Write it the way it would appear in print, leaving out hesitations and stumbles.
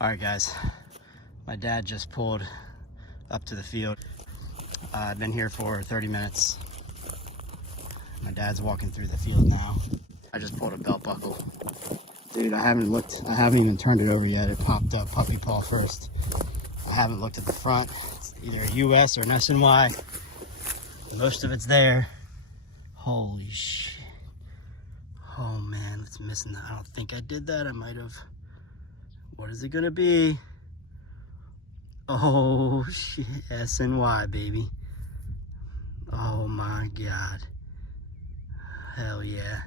All right, guys, my dad just pulled up to the field. I've been here for 30 minutes. My dad's walking through the field now. I just pulled a belt buckle. Dude, I haven't even turned it over yet. It popped up puppy paw first. I haven't looked at the front. It's either a US or an SNY. Most of it's there. Holy shit. Oh man, it's missing that. I don't think I did that. I might have. What is it gonna be? Oh shit, SNY, baby. Oh my God. Hell yeah.